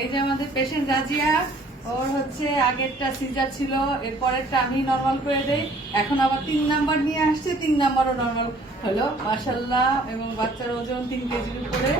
এই যে আমাদের পেশেন্ট রাজিয়া ওর হচ্ছে আগেরটা সিজার ছিল এরপরেরটা আমি নর্মাল করে দেই। এখন আবার তিন নাম্বার নিয়ে আসছে তিন নাম্বারও নর্মাল হলো। মাশাল্লাহ এবং বাচ্চার ওজন তিন কেজির উপরে।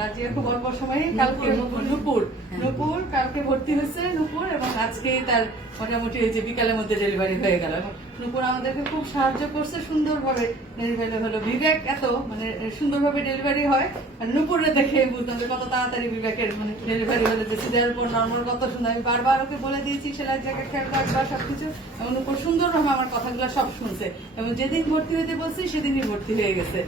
রাজিয়া খুব অল্প সময়ে কালকে নুপুর নুপুর। কালকে ভর্তি হয়েছে নুপুর এবং আজকেই তার মোটামুটি ওই যে বিকালের মধ্যে ডেলিভারি হয়ে গেল। নুপুর আমাদেরকে খুব সাহায্য করছে, সুন্দরভাবে ডেলিভারি হলো। বিবেক এত মানে সুন্দরভাবে ডেলিভারি হয়। আর নুপুরে দেখে বুঝতাম যে কত তাড়াতাড়ি বিবেকের মানে ডেলিভারি হলে। যে সিজারের পর নর্মাল কত সুন্দর আমি বারবার ওকে বলে দিয়েছি সেলাই জায়গা খেয়াল রাখবা সবকিছু। এবং নুপুর সুন্দরভাবে আমার কথাগুলো সব শুনছে। এবং যেদিন ভর্তি হইতে বলছি, সেদিনই ভর্তি হয়ে গেছে।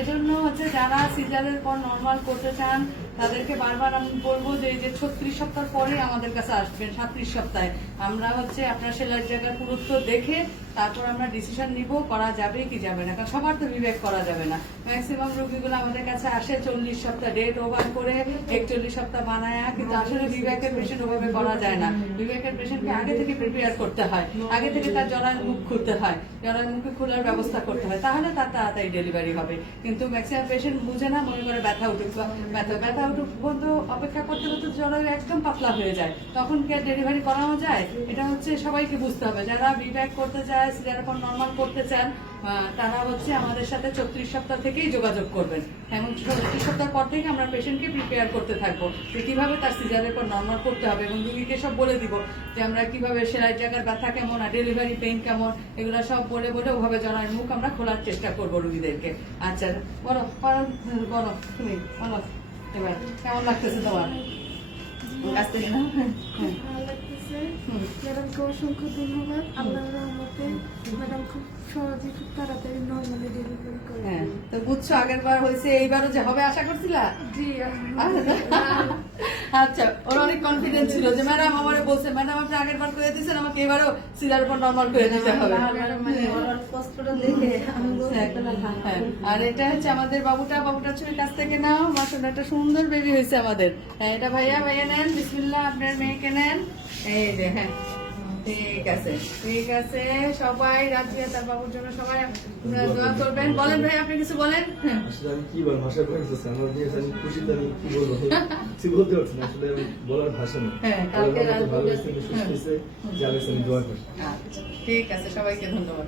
এজন্য হচ্ছে যারা সিজারের পর নর্মাল করতে চান তাদেরকে বারবার আমি বলব যে এই যে ছত্রিশ সপ্তাহ পরে আমাদের কাছে আসবেন সাত্রিশ সপ্তাহে। আমরা হচ্ছে আপনার সেলাই জায়গার পুরুত্ব দেখে তারপর আমরা ডিসিশন নিব, করা যাবে কি যাবে না, কারণ সবার তো বিবেক করা যাবে না। ম্যাক্সিমাম রোগীগুলো আমাদের কাছে আসে চল্লিশ সপ্তাহ ডেট ওভার করে একচল্লিশ সপ্তাহ বানায় কিন্তু আসলে বিবেকের পেশেন্ট ওভাবে করা যায় না। বিবেকের পেশেন্টকে আগে থেকে প্রিপেয়ার করতে হয়। আগে থেকে তার জরার মুখ খুলতে হয়। জরার মুখে খোলার ব্যবস্থা করতে হয়। তাহলে তার তাড়াতাড়ি ডেলিভারি হবে। কিন্তু ম্যাক্সিমাম পেশেন্ট বুঝে না, মনে করে ব্যথা উঠুক ব্যথা ব্যথা উঠুক বন্ধু অপেক্ষা করতে করতে জরায়ু একদম পাতলা হয়ে যায়। তখন কি আর ডেলিভারি করানো যায়? এটা হচ্ছে সবাইকে বুঝতে হবে। যারা বিবেক করতে চায় যারা এখন নর্মাল করতে চান তারা হচ্ছে আমাদের সাথে চৌত্রিশ সপ্তাহ থেকেই যোগাযোগ করবেন। এবং চৌত্রিশ সপ্তাহ পর থেকে আমরা পেশেন্টকে প্রিপেয়ার করতে থাকব যে কীভাবে তার সিজারের পর নর্মাল করতে হবে এবং রুগীকে সব বলে দিব যে আমরা কীভাবে সেলাই জায়গার ব্যথা কেমন আর ডেলিভারি পেইন কেমন, এগুলো সব বলে বলে ওভাবে জনার মুখ আমরা খোলার চেষ্টা করব রুগীদেরকে। আচ্ছা বলো বলো তুমি, বলো, এবার কেমন লাগতেছে তোমার? হ্যাঁ, হ্যাঁ। ম্যাডামকে অসংখ্য ধন্যবাদ। আল্লাহর রহমতে ম্যাডাম খুব সহজে খুব তাড়াতাড়ি নর্মালি ডেলিভারি করে হ্যাঁ তো বুঝছ আগের বার হয়েছে এইবারও যে হবে আশা করছিলা? জি আচ্ছা ওর অনেক কনফিডেন্স ছিল যে ম্যাডাম আমারে বলছে ম্যাডাম আপনি আগের বার করে দিয়েছেন আমাকে এবারও সিলার উপর নর্মাল করে দিতে হবে। হ্যাঁ, আর এটা হচ্ছে আমাদের বাবুটা বাবুটা ছবির কাছ থেকে নাও মাসাল্লাহ একটা সুন্দর বেবি হয়েছে আমাদের। হ্যাঁ এটা ভাইয়া ভাইয়া নেন বিসমিল্লাহ আপনার মেয়েকে নেন। এই যে হ্যাঁ। ঠিক আছে ঠিক আছে। সবাই রাত্রিয়া তার বাবুর জন্য সবাই দোয়া করবেন। বলেন ভাই আপনি কিছু বলেন? হ্যাঁ আসলে আমি কি বলব ভাষা পাইতেছি আমার দিয়ে আমি খুশিতে আমি কি বলব? কিছু বলতে পারছি না আসলে বলার ভাষা নেই। হ্যাঁ, কালকে রাত আমাকে ভালো বলে- হয়েছে, সুস্থ। হয়েছে, যা আমি দোয়া করি। আচ্ছা ঠিক আছে সবাইকে ধন্যবাদ।